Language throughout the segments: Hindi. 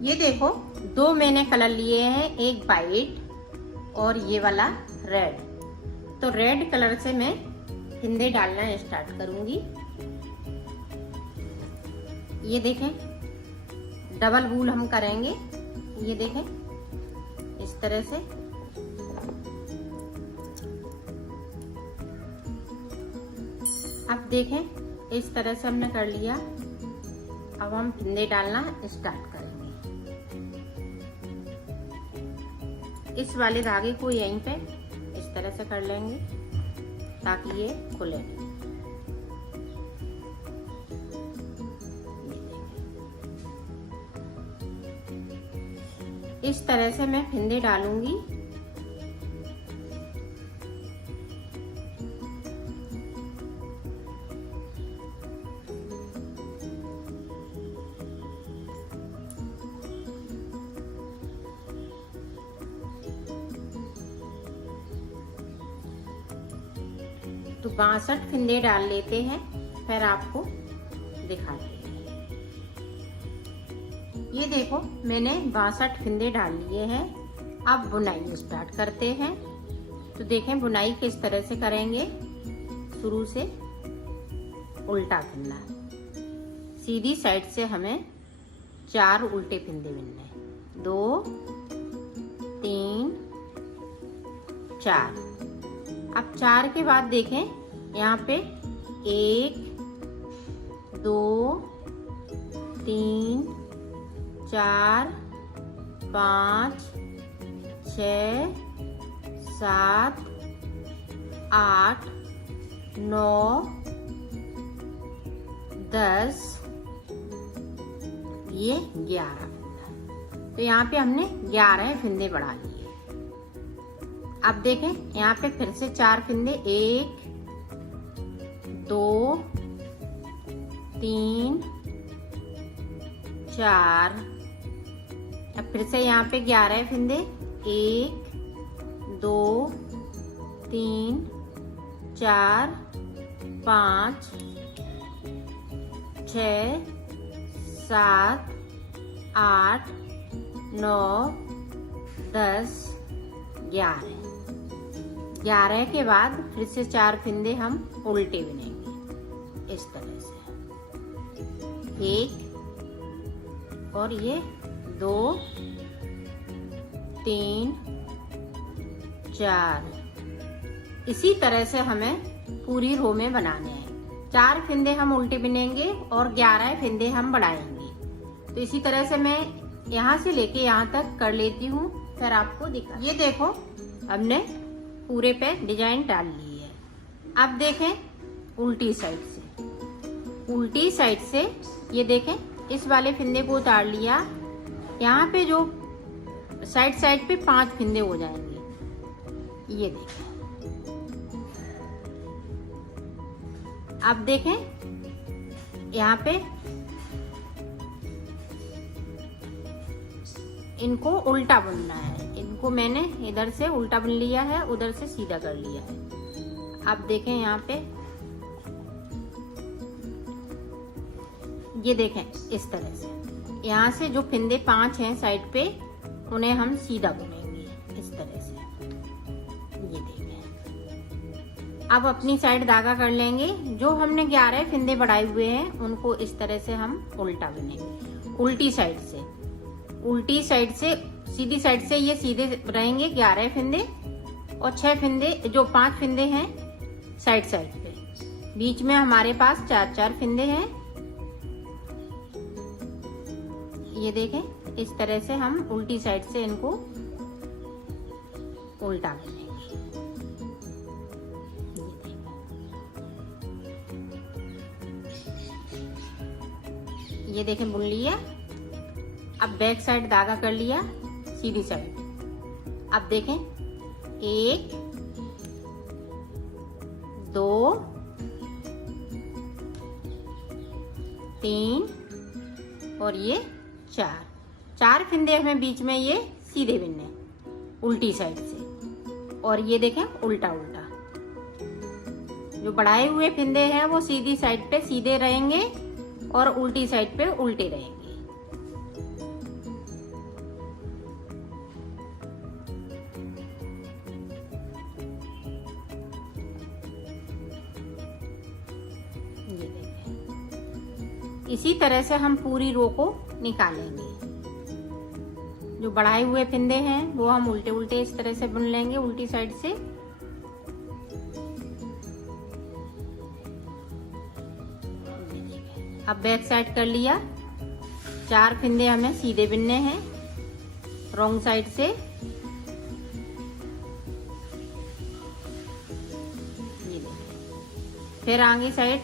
ये देखो, दो मैंने कलर लिए हैं, एक वाइट और ये वाला रेड। तो रेड कलर से मैं फिंदे डालना स्टार्ट करूंगी। ये देखें, डबल वूल हम करेंगे। ये देखें इस तरह से। अब देखें इस तरह से हमने कर लिया। अब हम फिंदे डालना स्टार्ट करेंगे। इस वाले धागे को यहीं पे इस तरह से कर लेंगे ताकि ये खुले। इस तरह से मैं फिंदे डालूंगी। तो 62 फिंदे डाल लेते हैं, फिर आपको दिखाते हैं। ये देखो, मैंने 62 फिंदे डाल लिए हैं। अब बुनाई स्टार्ट करते हैं। तो देखें बुनाई किस तरह से करेंगे। शुरू से उल्टा फिरना, सीधी साइड से हमें 4 उल्टे फिंदे बिनने। 2 3 4। अब 4 के बाद देखें यहाँ पे 1 2 3 4 5 6 7 8 9 10 ये 11। तो यहाँ पे हमने 11 फिंदे बढ़ा लिए। अब देखें यहाँ पे फिर से 4 फिंदे, 1 2 3 4। अब फिर से यहाँ पे 11 फिंदे, 1 2 3 4 5 6 7 8 9 10 11। 11 के बाद फिर से 4 फिंदे हम उल्टे बिनेंगे इस तरह से। 1 और ये 2 3 4। इसी तरह से हमें पूरी रो में बनाने हैं। 4 फिंदे हम उल्टे बिनेंगे और 11 फिंदे हम बढ़ाएंगे। तो इसी तरह से मैं यहाँ से लेके यहाँ तक कर लेती हूँ, फिर आपको दिखा। ये देखो, हमने पूरे पे डिजाइन डाल ली है। अब देखें उल्टी साइड से। उल्टी साइड से ये देखें, इस वाले फिंदे को उतार लिया। यहाँ पे जो साइड पे 5 फिंदे हो जाएंगे। ये देखें। अब देखें यहाँ पे इनको उल्टा बुनना है। इनको मैंने इधर से उल्टा बुन लिया है, उधर से सीधा कर लिया है। अब देखें यहाँ पे, ये देखें इस तरह से। यहाँ से जो फिंदे 5 हैं साइड पे, उन्हें हम सीधा बुनेंगे इस तरह से। ये देखें। अब अपनी साइड धागा कर लेंगे। जो हमने 11 फिंदे बढ़ाए हुए हैं उनको इस तरह से हम उल्टा बुनेंगे। उल्टी साइड से, उल्टी साइड से, सीधी साइड से ये सीधे रहेंगे 11 फिंदे और 6 फिंदे, जो 5 फिंदे हैं साइड पे। बीच में हमारे पास 4 फिंदे हैं। ये देखें इस तरह से हम उल्टी साइड से इनको उल्टा बुनेंगे। ये देखें बुन लिया। अब बैक साइड धागा कर लिया सीधी साइड। अब देखें 1 2 3 और ये 4 फिंदे हमें बीच में ये सीधे बिनने उल्टी साइड से। और ये देखें उल्टा उल्टा, जो बढ़ाए हुए फिंदे हैं वो सीधी साइड पे सीधे रहेंगे और उल्टी साइड पे उल्टे रहेंगे। इसी तरह से हम पूरी रो को निकालेंगे। जो बढ़ाए हुए फिंदे हैं वो हम उल्टे उल्टे इस तरह से बुन लेंगे, उल्टी साइड से। अब बैक साइड कर लिया। 4 फिंदे हमें सीधे बिनने हैं रॉन्ग साइड से। ये देखिए। फिर आगे साइड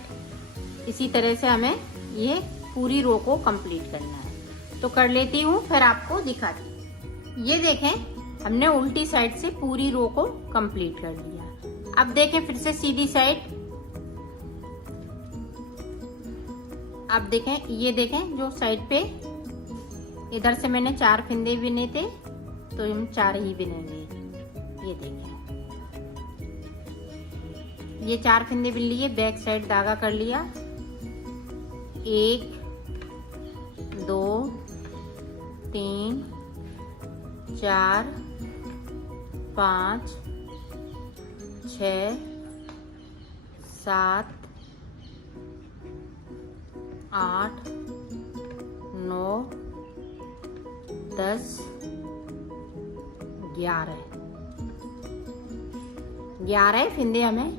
इसी तरह से हमें ये पूरी रो को कंप्लीट करना है। तो कर लेती हूँ, फिर आपको दिखाती हूँ। ये देखें, हमने उल्टी साइड से पूरी रो को कंप्लीट कर लिया। अब देखें फिर से सीधी साइड। अब देखें, ये देखें जो साइड पे इधर से मैंने 4 फिंदे बिने थे, तो हम 4 ही बिनेंगे। ये देखें, ये 4 फिंदे बिन लिए। बैक साइड धागा कर लिया। 1 2 3 4 5 6 7 8 9 10 11 फिंदे हमें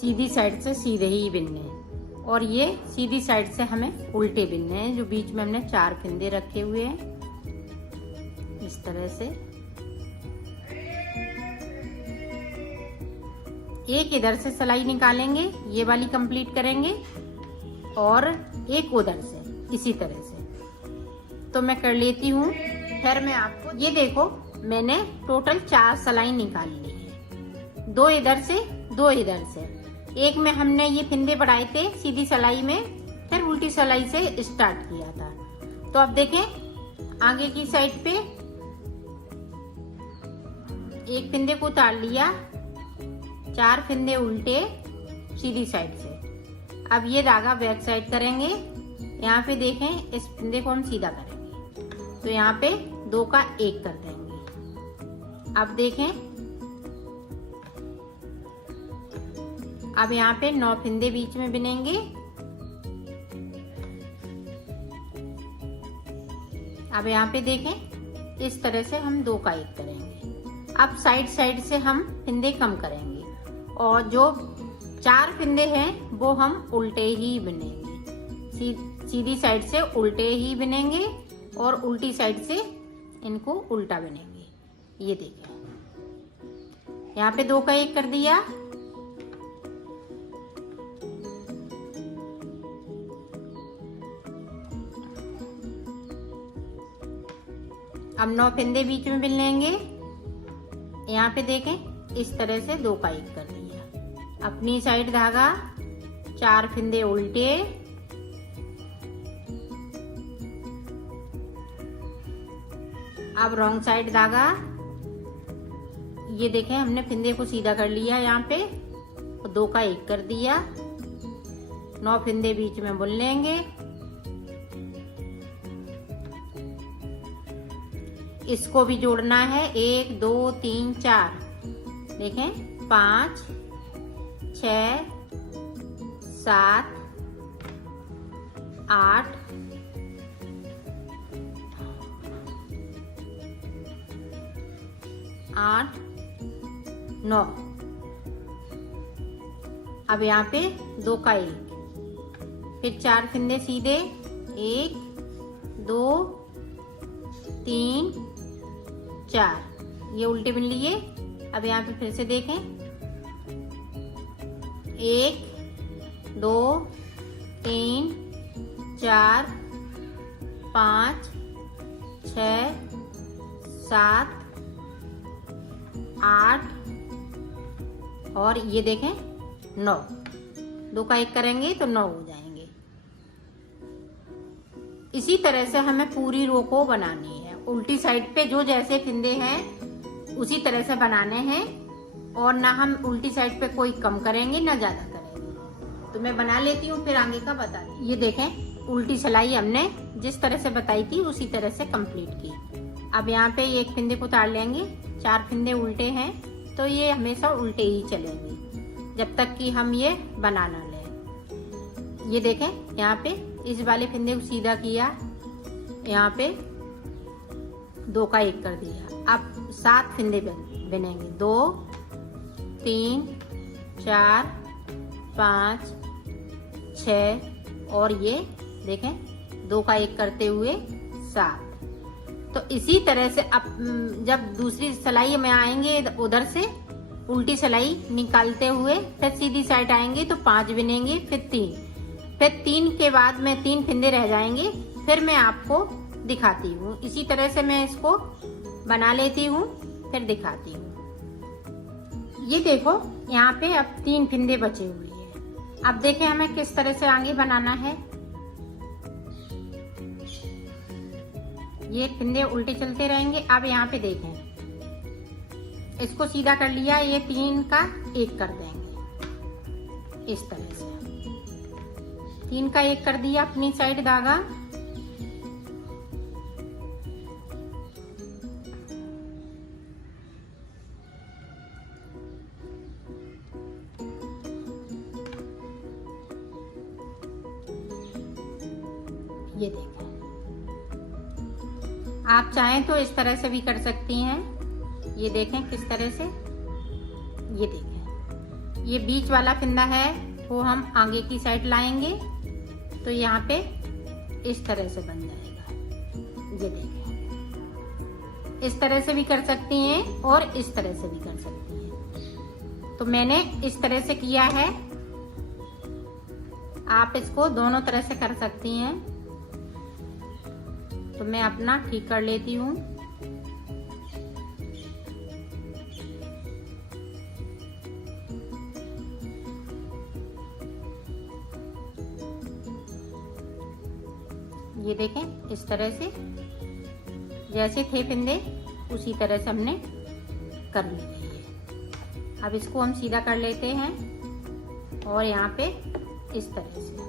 सीधी साइड से सीधे ही बिनने हैं, और ये सीधी साइड से हमें उल्टे बिनने हैं। जो बीच में हमने 4 फिंदे रखे हुए हैं इस तरह से। एक इधर से सिलाई निकालेंगे, ये वाली कंप्लीट करेंगे, और एक उधर से इसी तरह से। तो मैं कर लेती हूँ, फिर मैं आपको। ये देखो, मैंने टोटल 4 सिलाई निकाल ली है। 2 इधर से 2 इधर से। एक में हमने ये फिंदे बढ़ाए थे सीधी सिलाई में, फिर उल्टी सिलाई से स्टार्ट किया था। तो अब देखें, आगे की साइड पे एक फिंदे को उतार लिया, 4 फिंदे उल्टे सीधी साइड से। अब ये धागा बैक साइड करेंगे। यहाँ पे देखें, इस फिंदे को हम सीधा करेंगे, तो यहाँ पे 2 का 1 कर देंगे। अब देखें, अब यहाँ पे 9 फिंदे बीच में बिनेंगे। अब यहाँ पे देखें, इस तरह से हम 2 का 1 करेंगे। अब साइड साइड से हम फिंदे कम करेंगे, और जो 4 फिंदे हैं वो हम उल्टे ही बिनेंगे। सीधी साइड से उल्टे ही बिनेंगे, और उल्टी साइड से इनको उल्टा बिनेंगे। ये देखिए, यहाँ पे 2 का 1 कर दिया। अब 9 फिंदे बीच में बिन लेंगे। यहाँ पे देखें, इस तरह से 2 का 1 कर दिया। अपनी साइड धागा, 4 फिंदे उल्टे, अब रॉन्ग साइड धागा। ये देखें, हमने फिंदे को सीधा कर लिया यहाँ पे, और 2 का 1 कर दिया। 9 फिंदे बीच में बुन लेंगे। इसको भी जोड़ना है। 1 2 3 4, देखें, 5 6 7 8 8 9। अब यहाँ पे 2 का 1, फिर 4 फिंदे सीधे, 1 2 3 4, ये उल्टे बिन लिए। अब यहाँ पे फिर से देखें, 1 2 3 4 5 6 7 8, और ये देखें 9। 2 का 1 करेंगे तो 9 हो जाएंगे। इसी तरह से हमें पूरी रो को बनानी है। उल्टी साइड पे जो जैसे फिंदे हैं उसी तरह से बनाने हैं, और ना हम उल्टी साइड पे कोई कम करेंगे ना ज्यादा करेंगे। तो मैं बना लेती हूँ, फिर आगे का बताती हूँ। ये देखें, उल्टी सिलाई हमने जिस तरह से बताई थी उसी तरह से कंप्लीट की। अब यहाँ पे एक फिंदे को उतार लेंगे। 4 फिंदे उल्टे हैं, तो ये हमेशा उल्टे ही चलेंगे जब तक कि हम ये बना ना लें। ये देखें, यहाँ पे इस वाले फंदे को सीधा किया, यहाँ पे 2 का 1 कर दिया। अब 7 फंदे बनेंगे, 2 3 4 5 6 और ये देखें 2 का 1 करते हुए 7। तो इसी तरह से अब जब दूसरी सिलाई में आएंगे उधर से उल्टी सिलाई निकालते हुए फिर सीधी साइड आएंगे तो 5 बिनेंगे, फिर 3 के बाद में 3 फंदे रह जाएंगे, फिर मैं आपको दिखाती हूँ। इसी तरह से मैं इसको बना लेती हूँ, फिर दिखाती हूँ। ये देखो यहाँ पे अब 3 फंदे बचे हुए हैं। अब देखें हमें किस तरह से आगे बनाना है। ये फंदे उल्टे चलते रहेंगे। अब यहाँ पे देखें, इसको सीधा कर लिया, ये 3 का 1 कर देंगे इस तरह से। 3 का 1 कर दिया अपनी साइड धागा, ये देखें। आप चाहें तो इस तरह से भी कर सकती हैं। ये देखें किस तरह से, ये देखें ये बीच वाला फंदा है वो हम आगे की साइड लाएंगे तो यहाँ पे इस तरह से बन जाएगा। ये देखें इस तरह से भी कर सकती हैं और इस तरह से भी कर सकती हैं। तो मैंने इस तरह से किया है, आप इसको दोनों तरह से कर सकती हैं। तो मैं अपना ठीक कर लेती हूँ। ये देखें इस तरह से जैसे थे फंदे उसी तरह से हमने कर लिए है। अब इसको हम सीधा कर लेते हैं और यहाँ पे इस तरह से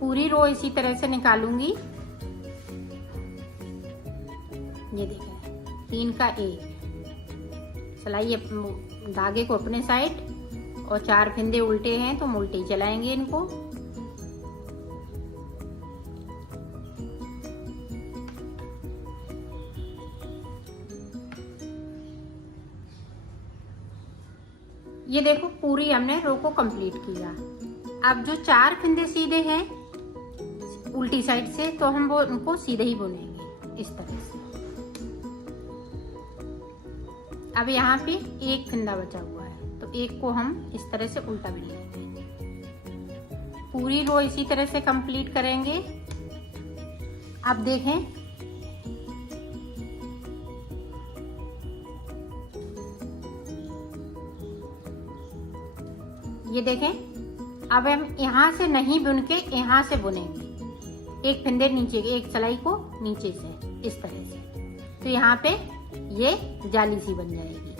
पूरी रो इसी तरह से निकालूंगी। ये देखें 3 का 1 सिलाई धागे को अपने साइड और 4 फंदे उल्टे हैं तो हम उल्टे ही चलाएंगे इनको। ये देखो पूरी हमने रो को कंप्लीट किया। अब जो 4 फंदे सीधे हैं उल्टी साइड से तो हम वो उनको सीधे ही बुनेंगे इस तरह से। अब यहाँ पे 1 फंदा बचा हुआ है तो 1 को हम इस तरह से उल्टा बुनेंगे। पूरी रो इसी तरह से कंप्लीट करेंगे। अब देखें ये देखें, अब हम यहाँ से नहीं बुन के यहाँ से बुनेंगे। 1 फंदे नीचे, 1 सिलाई को नीचे से इस तरह से, तो यहाँ पे ये जाली सी बन जाएगी।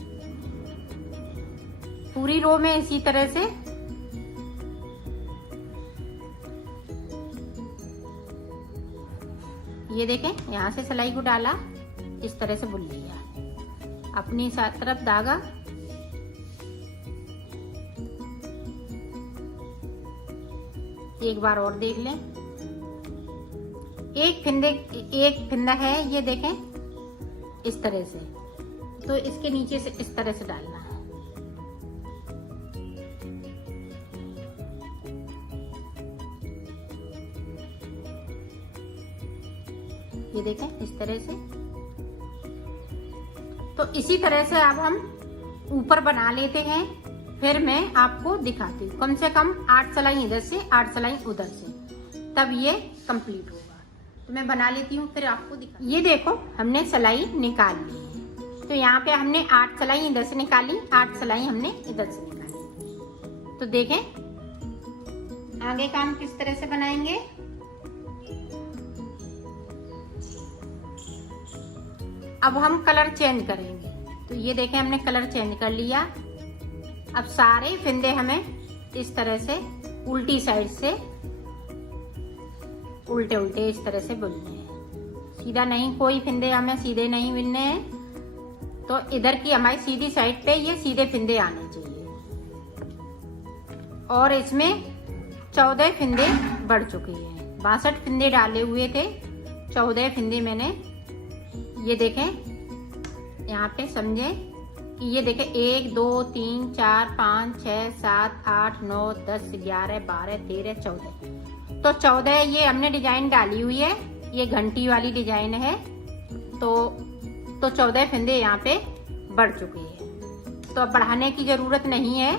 पूरी रो में इसी तरह से ये देखें यहाँ से सिलाई को डाला, इस तरह से बुन लिया। अपनी तरफ धागा एक बार और देख लें। 1 फंदा है ये देखें इस तरह से, तो इसके नीचे से इस तरह से डालना है। ये देखें इस तरह से। तो इसी तरह से अब हम ऊपर बना लेते हैं, फिर मैं आपको दिखाती हूँ। कम से कम 8 सिलाई इधर से 8 सिलाई उधर से, तब ये कंप्लीट होगा। तो मैं बना लेती हूँ फिर आपको दिखा। ये देखो हमने सिलाई निकाल ली है। तो यहाँ पे हमने 8 सिलाई इधर से निकाली, 8 सिलाई हमने इधर से निकाली। तो देखें आगे का हम किस तरह से बनाएंगे। अब हम कलर चेंज करेंगे। तो ये देखें हमने कलर चेंज कर लिया। अब सारे फंदे हमें इस तरह से उल्टी साइड से उल्टे उल्टे इस तरह से बुनने हैं। सीधा नहीं, कोई फंदे हमें सीधे नहीं बुनने हैं। तो इधर की हमारी सीधी साइड पे ये सीधे फिंदे आने चाहिए। और इसमें 14 फिंदे बढ़ चुके हैं। 62 फिंदे डाले हुए थे, 14 फिंदे मैंने, ये देखें यहाँ पे समझे कि ये देखें 1 2 3 4 5 6 7 8 9 10 11 12 13 14। तो 14 ये हमने डिजाइन डाली हुई है, ये घंटी वाली डिजाइन है। तो 14 फिंदे यहाँ पे बढ़ चुके हैं, तो अब बढ़ाने की जरूरत नहीं है।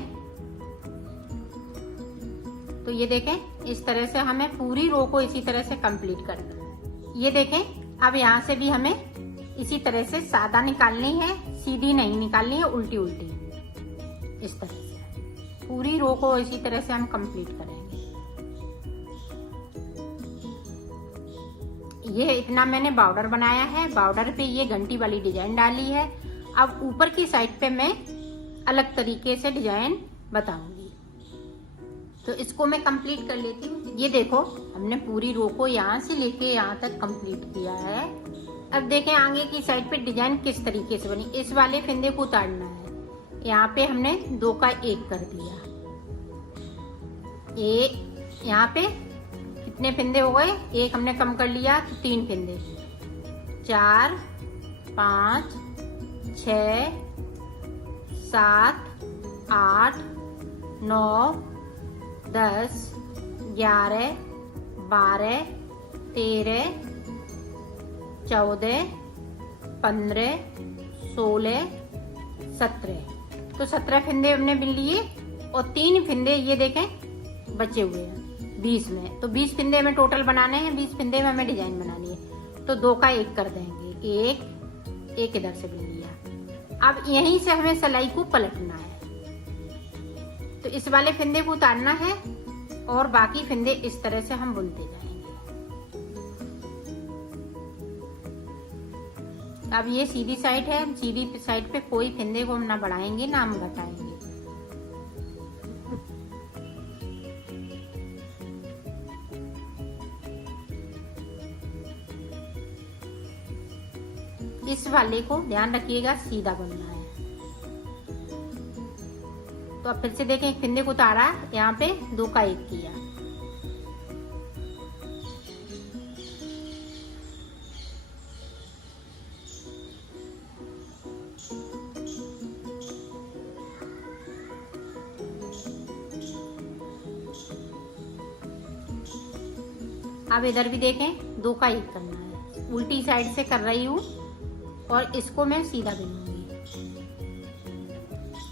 तो ये देखें इस तरह से हमें पूरी रो को इसी तरह से कंप्लीट करना है। ये देखें अब यहाँ से भी हमें इसी तरह से सादा निकालनी है, सीधी नहीं निकालनी है, उल्टी उल्टी। इस तरह से पूरी रो को इसी तरह से हम कंप्लीट करेंगे। ये इतना मैंने बॉर्डर बनाया है, बॉर्डर पे ये घंटी वाली डिजाइन डाली है। अब ऊपर की साइड पे मैं अलग तरीके से डिजाइन बताऊंगी, तो इसको मैं कंप्लीट कर लेती हूँ। ये देखो हमने पूरी रो को यहाँ से लेके यहाँ तक कंप्लीट किया है। अब देखें आगे की साइड पे डिजाइन किस तरीके से बनी। इस वाले फिंदे को उतारना है, यहाँ पे हमने 2 का 1 कर दिया। यहाँ पे कितने फिंदे हो गए, 1 हमने कम कर लिया तो 3 फिंदे, 4 5 6 7 8 9 10 11 12 13 14 15 16 17। तो 17 फिंदे हमने बिन लिए और 3 फिंदे ये देखें बचे हुए हैं 20 में। तो 20 फिंदे हमें टोटल बनाने हैं, 20 फिंदे में हमें डिजाइन बनानी है। तो 2 का 1 कर देंगे, 1 इधर से बिन लिया। अब यहीं से हमें सिलाई को पलटना है, तो इस वाले फिंदे को उतारना है और बाकी फिंदे इस तरह से हम बुनते जाएंगे। अब ये सीधी साइड है, सीधी साइड पे कोई फिंदे को हम ना बढ़ाएंगे ना हम घटाएंगे। इस वाले को ध्यान रखिएगा सीधा बनना है। तो अब फिर से देखें, एक फिंदे को उतारा, यहाँ पे 2 का 1 किया। अब इधर भी देखें 2 का 1 करना है, उल्टी साइड से कर रही हूँ और इसको मैं सीधा बिनूंगी।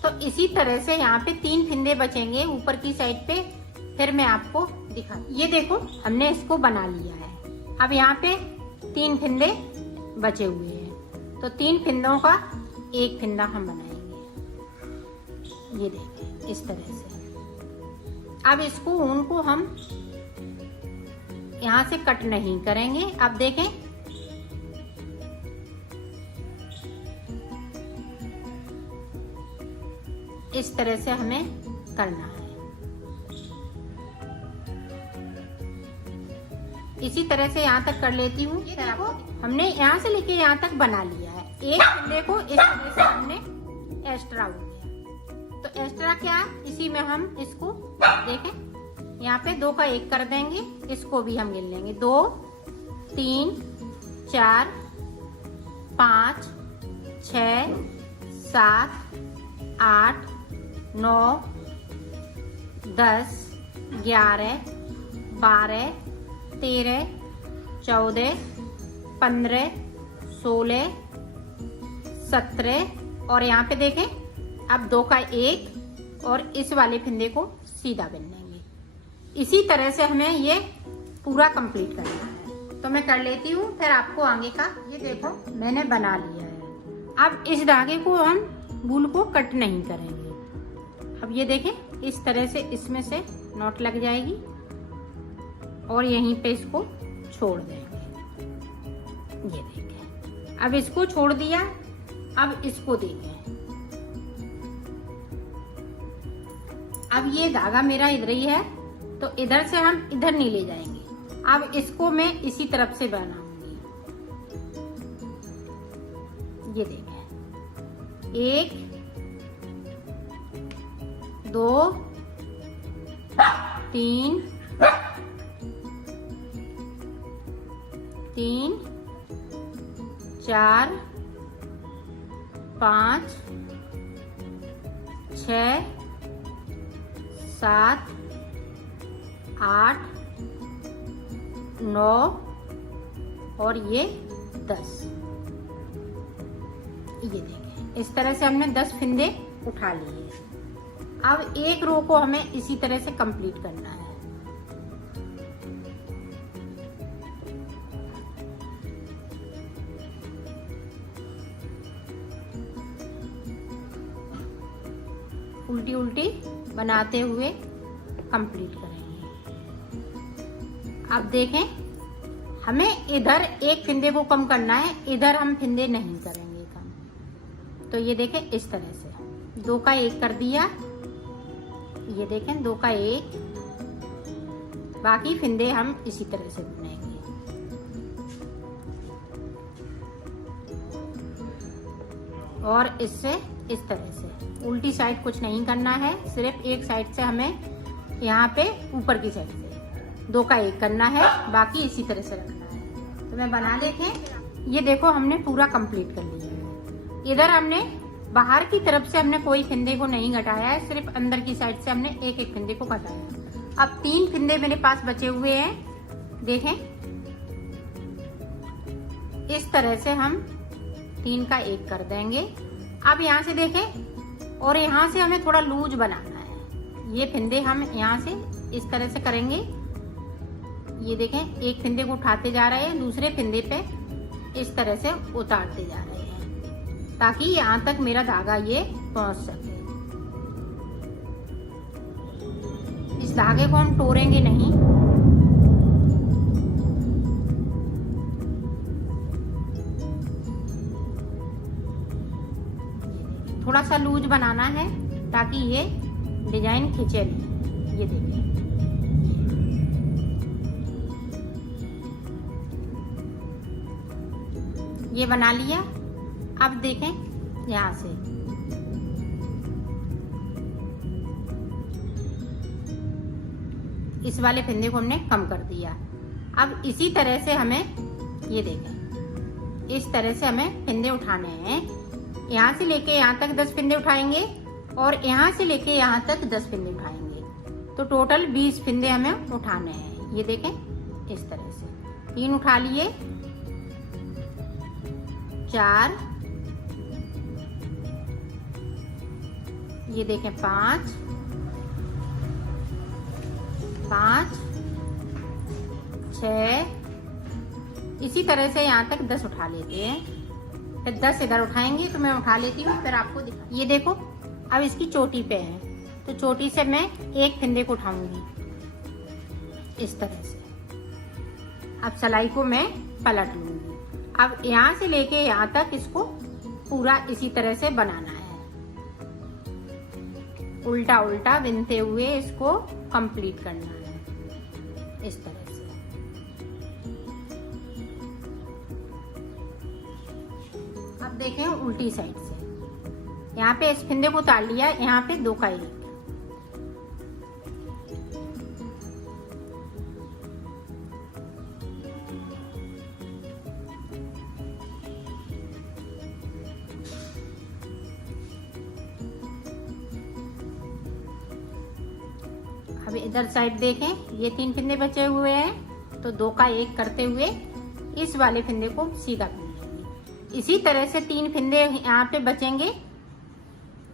तो इसी तरह से यहाँ पे 3 फिंदे बचेंगे ऊपर की साइड पे, फिर मैं आपको दिखा। ये देखो हमने इसको बना लिया है। अब यहाँ पे 3 फिंदे बचे हुए हैं, तो 3 फिंदों का 1 फिंदा हम बनाएंगे। ये देखें इस तरह से। अब इसको ऊन को हम यहाँ से कट नहीं करेंगे। अब देखें इस तरह से हमें करना है। इसी तरह से यहाँ तक कर लेती हूँ। ये देखो हमने यहाँ से लेके यहाँ तक बना लिया है। एक फंदे को इस तरह से हमने एक्स्ट्रा हो गया। तो एक्स्ट्रा क्या है, इसी में हम इसको देखें, यहाँ पे 2 का 1 कर देंगे, इसको भी हम गिन लेंगे। 2 3 4 5 6 7 8 9 10 11 12 13 14 15 16 17 और यहाँ पे देखें अब 2 का 1 और इस वाले फिंदे को सीधा बिन लेंगे। इसी तरह से हमें ये पूरा कंप्लीट करना है। तो मैं कर लेती हूँ, फिर आपको आगे का। ये देखो मैंने बना लिया है। अब इस धागे को हम वूल को कट नहीं करेंगे। अब ये देखें इस तरह से इसमें से नॉट लग जाएगी और यहीं पे इसको छोड़ देंगे। ये देखें अब इसको छोड़ दिया। अब इसको देखें, अब ये धागा मेरा इधर ही है, तो इधर से हम इधर नहीं ले जाएंगे। अब इसको मैं इसी तरफ से बनाऊंगी। ये देखें 1 2 3 4 5 6 7 8 9 और ये 10। ये देखें, इस तरह से हमने 10 फिंदे उठा लिए। अब एक रो को हमें इसी तरह से कंप्लीट करना है। उल्टी उल्टी बनाते हुए कंप्लीट करेंगे। अब देखें, हमें इधर एक फिंदे को कम करना है, इधर हम फिंदे नहीं करेंगे कम। तो ये देखें, इस तरह से 2 का 1 कर दिया। ये देखें, 2 का 1। बाकी फिंदे हम इसी तरह से बुनेंगे। और इससे इस तरह से उल्टी साइड कुछ नहीं करना है, सिर्फ एक साइड से हमें यहाँ पे ऊपर की साइड से 2 का 1 करना है, बाकी इसी तरह से रखना है। तो मैं बना लेते हैं। ये देखो, हमने पूरा कंप्लीट कर लिया है। इधर हमने बाहर की तरफ से हमने कोई फिंदे को नहीं घटाया है, सिर्फ अंदर की साइड से हमने एक एक फिंदे को घटाया। अब 3 फिंदे मेरे पास बचे हुए हैं। देखें, इस तरह से हम 3 का 1 कर देंगे। अब यहाँ से देखें, और यहाँ से हमें थोड़ा लूज बनाना है। ये फिंदे हम यहाँ से इस तरह से करेंगे। ये देखें, एक फिंदे को उठाते जा रहे हैं, दूसरे फिंदे पे इस तरह से उतारते जा रहे हैं, ताकि यहाँ तक मेरा धागा ये पहुंच सके। इस धागे को हम तोड़ेंगे नहीं। थोड़ा सा लूज बनाना है ताकि ये डिजाइन खींचे नहीं। ये देखिए, ये बना लिया। अब देखें, यहाँ से इस वाले फिंदे को हमने कम कर दिया। अब इसी तरह से हमें, ये देखें, इस तरह से हमें फिंदे उठाने हैं। यहाँ से लेके यहाँ तक 10 फिंदे उठाएंगे और यहाँ से लेके यहाँ तक 10 फिंदे उठाएंगे। तो टोटल 20 फिंदे हमें उठाने हैं। ये देखें, इस तरह से 3 उठा लिए, 4, ये देखें 5, 6, इसी तरह से यहाँ तक 10 उठा लेते हैं। फिर 10 इधर उठाएंगे, तो मैं उठा लेती हूँ, फिर आपको दिखा। ये देखो, अब इसकी चोटी पे है, तो चोटी से मैं एक फिंदे को उठाऊंगी इस तरह से। अब सिलाई को मैं पलट लूंगी। अब यहाँ से लेके यहाँ तक इसको पूरा इसी तरह से बनाना है। उल्टा उल्टा बिनते हुए इसको कंप्लीट करना है इस तरह से। अब देखें, उल्टी साइड से यहाँ पे इस फिंदे को उतार लिया, यहाँ पे 2 का 1। अब इधर साइड देखें, ये 3 फिंदे बचे हुए हैं, तो 2 का 1 करते हुए इस वाले फिंदे को सीधा कर लेंगे। इसी तरह से 3 फिंदे यहाँ पे बचेंगे,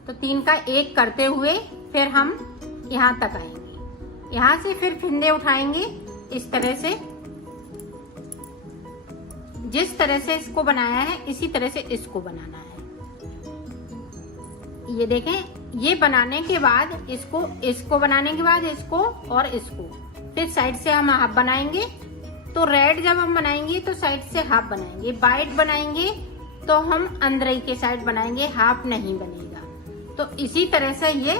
तो 3 का 1 करते हुए फिर हम यहाँ तक आएंगे। यहाँ से फिर फिंदे उठाएंगे इस तरह से। जिस तरह से इसको बनाया है इसी तरह से इसको बनाना है। ये देखें, ये बनाने के बाद इसको बनाने के बाद इसको और इसको फिर साइड से हम हाफ बनाएंगे। तो रेड जब हम बनाएंगे तो साइड से हाफ बनाएंगे, वाइट बनाएंगे तो हम अंदर के साइड बनाएंगे, हाफ नहीं बनेगा। तो इसी तरह से ये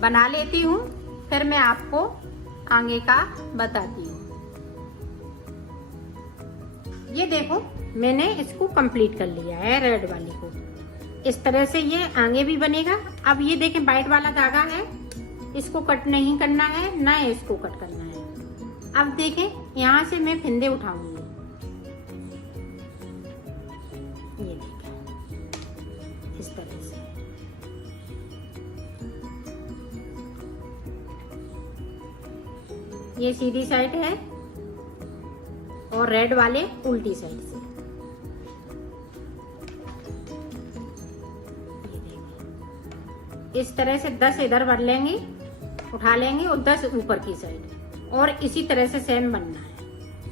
बना लेती हूँ, फिर मैं आपको आगे का बताती हूँ। ये देखो, मैंने इसको कंप्लीट कर लिया है रेड वाली को। इस तरह से ये आगे भी बनेगा। अब ये देखें वाइट वाला धागा है, इसको कट नहीं करना है, ना इसको कट करना है। अब देखें यहाँ से मैं फिंदे उठाऊंगी, ये देखें इस तरह से। ये सीधी साइड है और रेड वाले उल्टी साइड से। इस तरह से 10 इधर भर लेंगे, उठा लेंगे और 10 ऊपर की साइड, और इसी तरह से सेम बनना है।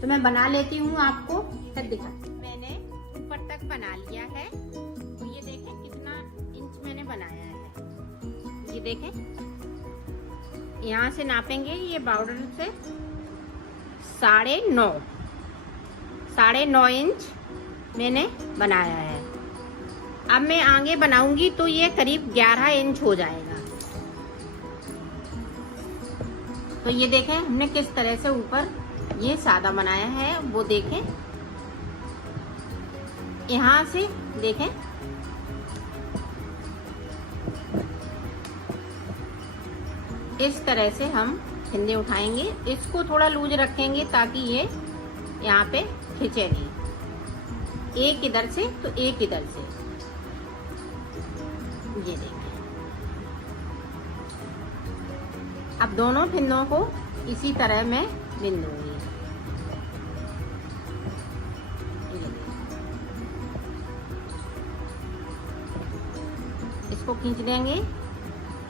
तो मैं बना लेती हूँ, आपको फिर दिखाती हूँ। मैंने ऊपर तक बना लिया है, तो ये देखें कितना इंच मैंने बनाया है। ये देखें यहाँ से नापेंगे, ये बॉर्डर से 9.5 इंच मैंने बनाया है। अब मैं आगे बनाऊंगी तो ये करीब 11 इंच हो जाएगा। तो ये देखें हमने किस तरह से ऊपर ये सादा बनाया है, वो देखें। यहाँ से देखें इस तरह से हम फिंदे उठाएंगे, इसको थोड़ा लूज रखेंगे ताकि ये यहाँ पे खिंचे नहीं। एक इधर से तो एक इधर से, ये देखिए। अब दोनों फिंदों को इसी तरह मैं बिन दूंगी। इसको खींच देंगे।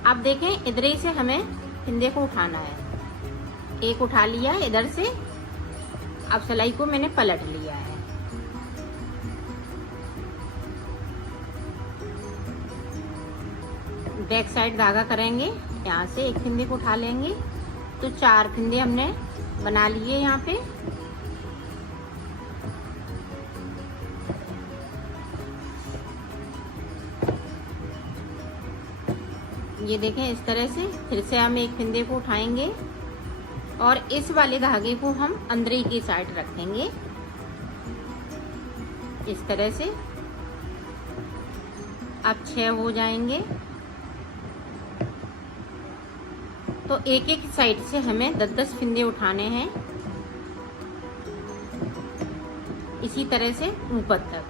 अब देखें इधर ही से हमें फिंदे को उठाना है। एक उठा लिया इधर से, अब सिलाई को मैंने पलट लिया है। बैक साइड धागा करेंगे, यहाँ से एक फिंदे को उठा लेंगे, तो 4 फिंदे हमने बना लिए यहाँ पे। ये देखें इस तरह से। फिर से हम एक फिंदे को उठाएंगे और इस वाले धागे को हम अंदर की साइड रखेंगे इस तरह से। अब 6 हो जाएंगे, तो एक एक साइड से हमें 10-10 फिंदे उठाने हैं, इसी तरह से ऊपर तक।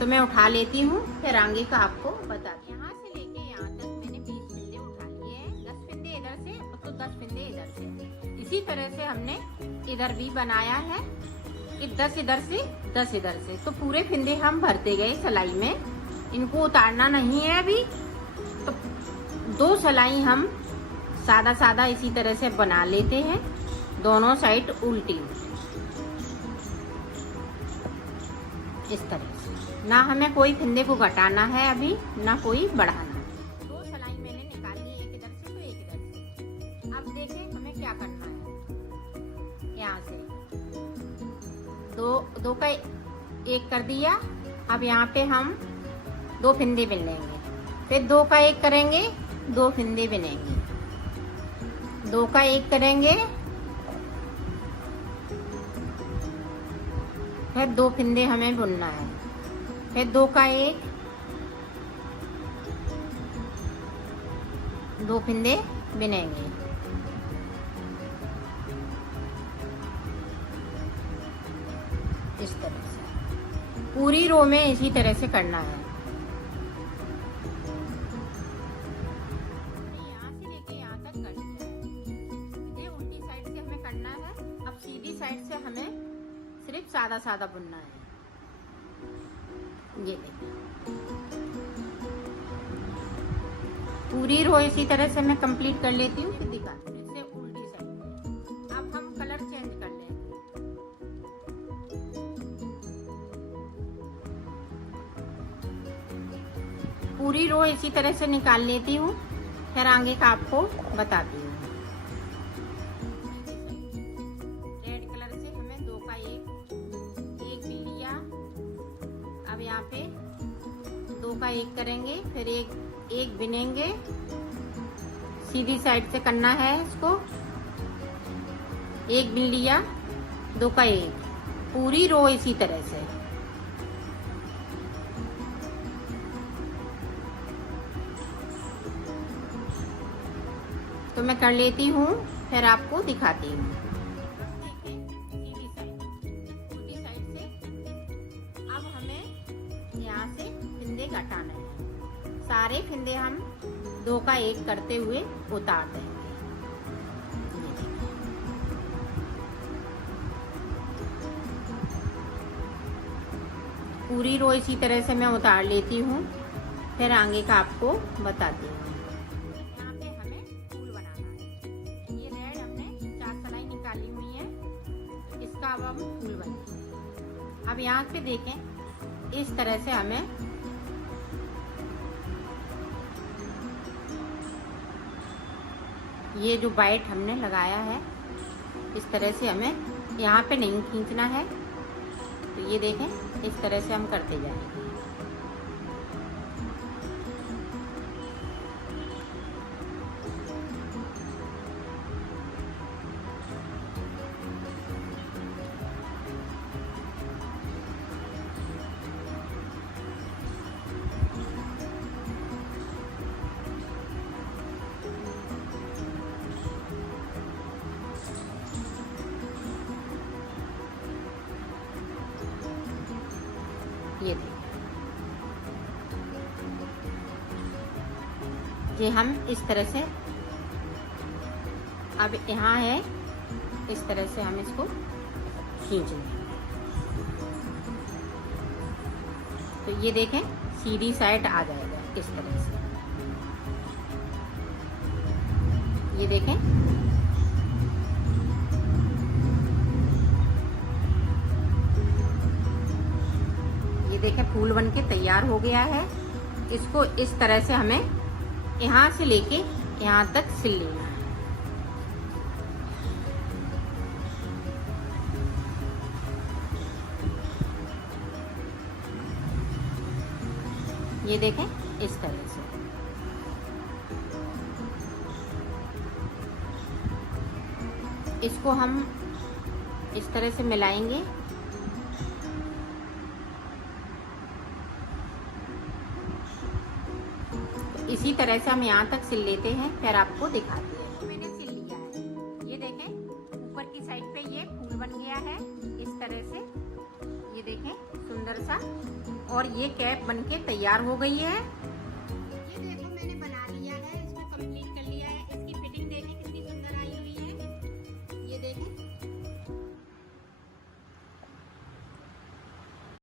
तो मैं उठा लेती हूँ, फिर आगे का आपको बताती हूँ। यहाँ से लेके यहाँ तक मैंने 20 फिंदे उठा लिए हैं। 10 फिंदे इधर से तो 10 फिंदे इधर से। इसी तरह से हमने इधर भी बनाया है कि 10 इधर से 10 इधर से। तो पूरे फिंदे हम भरते गए सिलाई में, इनको उतारना नहीं है अभी। तो 2 सिलाई हम सादा सादा इसी तरह से बना लेते हैं, दोनों साइड उल्टी इस तरह से। ना हमें कोई फिंदे को घटाना है अभी, ना कोई बढ़ाना। 2 सिलाई मैंने निकाली, एक इधर से तो एक इधर से। अब देखें हमें क्या करना है। यहाँ से दो का एक कर दिया। अब यहाँ पे हम 2 फिंदे बिन लेंगे, फिर 2 का एक करेंगे, 2 फिंदे बिनेंगे, 2 का एक करेंगे, फिर 2 फिंदे हमें बुनना है, फिर 2 का एक, 2 फिंदे बिनेंगे। इस तरह से पूरी रो में इसी तरह से करना है। यहाँ से लेके यहाँ तक कर दिया है। ये उल्टी साइड से हमें करना है। अब सीधी साइड से हमें सिर्फ सादा सादा बुनना है। ये देखिए पूरी रो इसी तरह से मैं कंप्लीट कर लेती हूँ। फिर दिखाती हूँ इससे उल्टी साइड में। अब हम कलर चेंज कर लेंगे। पूरी रो इसी तरह से निकाल लेती हूँ, फिर आगे का आपको बताती हूँ। रेड कलर से हमें 2 का एक भी लिया। अब यहाँ पे 2 का एक करेंगे, फिर एक बिनेंगे। सीधी साइड से करना है इसको। एक बिन लिया, 2 का एक, पूरी रो इसी तरह से। तो मैं कर लेती हूँ, फिर आपको दिखाती हूँ। अब हमें यहाँ से फिंदे घटाना है। सारे फिंदे हम 2 का 1 करते हुए उतार देंगे। पूरी रो इसी तरह से मैं उतार लेती हूँ, फिर आगे का आपको बताती हूँ। यहाँ पे हमें फूल बनाना है। ये रेड हमने 4 सिलाई निकाली हुई है, इसका अब हम फूल बनाएंगे। अब यहाँ पे देखें, इस तरह से हमें ये जो वाइट हमने लगाया है, इस तरह से हमें यहाँ पे नहीं खींचना है। तो ये देखें, इस तरह से हम करते जाएंगे। ये देखिए, ये हम इस तरह से, अब यहाँ है, इस तरह से हम इसको खींच लेंगे। तो ये देखें, सीधी साइड आ जाएगा इस तरह से। ये देखें, देखें फूल बन के तैयार हो गया है। इसको इस तरह से हमें यहाँ से लेके यहाँ तक सिल लेना है। ये देखें, इस तरह से। इसको हम इस तरह से मिलाएंगे। इसी तरह से हम यहाँ तक सिल लेते हैं, फिर आपको दिखाते हैं। तो मैंने सिल लिया है। ये देखें, ऊपर की साइड पे ये फूल बन गया है इस तरह से। ये देखें, सुंदर सा। और ये कैप बनके तैयार हो गई है।